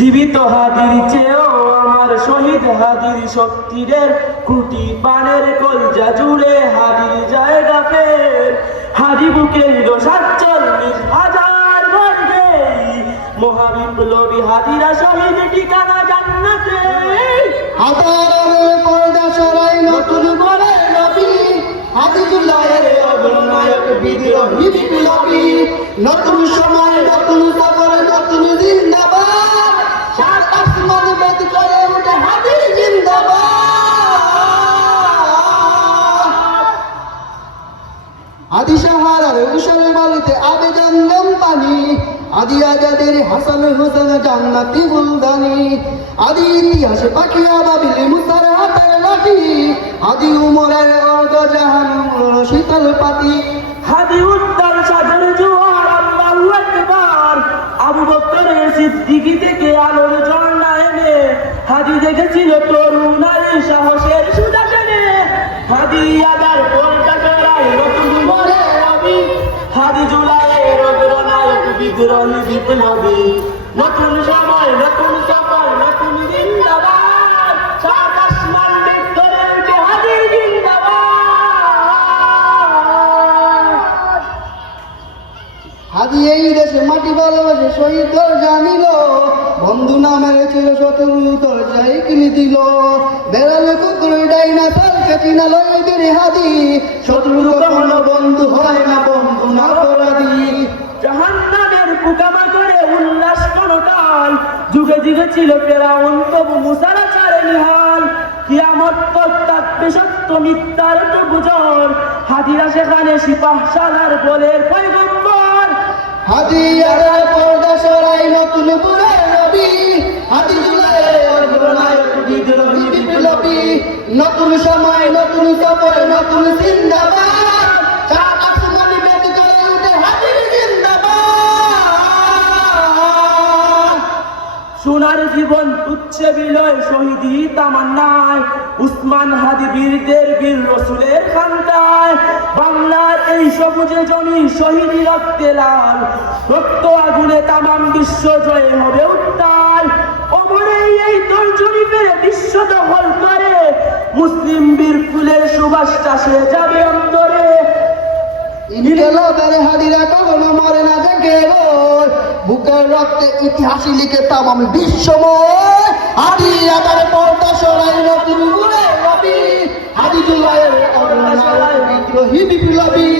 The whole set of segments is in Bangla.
জীবিত হাদির চেয়েও আমার শহীদ হাদির শক্তিদের কুটি পানের কলজা জুড়ে হাদির জায়গা ফের হাদি বুকে 47,000 বর্গে মহাবিপ্লবী হাদিরা শহীদ ঠিকানা জান্নাতে। হাজারের পর্দা সরাই নতুন করে নবী হাদিজুল্লাহের অগ্রনায়ক বিদ্রোহী বিপ্লবী। নতুন সময় নতুন সফর নতুন জিন্দাবাদ সাত আসমান বেদ করে উঠে হাদি জিন্দাবাদ। আদি সাহারার উষর বালুতে আবে জঙ্গম পানি আদি আজাদের হাসান হোসেন জান্নাতি বুলদানি আদি ইতিহাসে পাখিয়া বাবিল মুসার হাতের লাঠি আদি উমরের অর্ধ জাহান শীতল পাতি হাদি উত্তাল সাগর জোয়ার আল্লাহু আকবার। আবু বকরের সিদ্দিকী থেকে আলোর ঝর্ণা এনে হাদি দেখেছিল তরুণার সাহসের সুধা টেনে। হাদি আদার পর্দা সরাই নতুন করে নবী হাদি জুলাইয়ের অগ্রনায়ক বিদ্রোহী বিপ্লবী। নতুন সময় নতুন সফর নতুন জিন্দাবাদ সাত আসমান বেদ করে উঠে হাদি জিন্দাবাদ। হাদি এই দেশে মাটি ভালোবাসে শহীদ দরজা নিল বন্ধু নামের ছিল শত্রু দরজায় কিনে দিল বেড়ালে কুকুর ডাইনা তার কাটিনা লয় বেড়ে হাদি শত্রু কখনো বন্ধু হয় না বন্ধু না অপরাধী। জাহান্নামের পোকামাকড়ে উল্লাস কোনকাল যুগে যুগে ছিল ফেরাউন তবু মুসারা ছাড়ে নিহাল। কিয়ামত তক থাকবে সত্য মিথ্যার তো গুজর হাদিরা সেখানে সিপাহসালার বলের পয়গম্বর। হাদি আদার পর্দা সরাই নতুন করে নবী হাদি জুলাইয়ের অগ্রনায়ক বিদ্রোহী বিপ্লবী। নতুন সময় নতুন সফর নতুন জিন্দাবাদ সাত আসমান বেদ করে উঠে হাদির জিন্দাবাদ। সোনার জীবন তুচ্ছে বিলয় শহীদি তামান্নায় উসমান হাদি বীরদের বীর রসুলের খানকায়। বাংলার এই সবুজে জমি শহীদি রক্তে লাল রক্ত আগুনে তামাম বিশ্ব জয় হবে উত্তাল। অমরেই এই তর্জনী পেরে বিশ্ব দখল করে মুসলিম বীর ফুলের সুবাস চাষে যাবে অন্তরে। ইনকেলাবের হাদিরা কখনো মরে না জেগে রয় বুকের রক্তে ইতিহাস লিখে তামাম বিশ্বময়। হাদি আদার পর্দা সরাই নতুন করে নবী হাদি জুলাইয়ের অগ্রনায়ক বিদ্রোহী বিপ্লবী।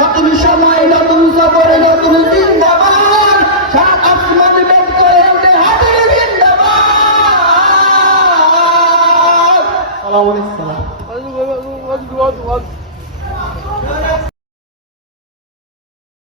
নতুন সময় নতুন সফরে নতুন জিন্দাবাদ সাত আসমান বেদ করে উঠে হাদির জিন্দাবাদ। সালাম আলাইকুম।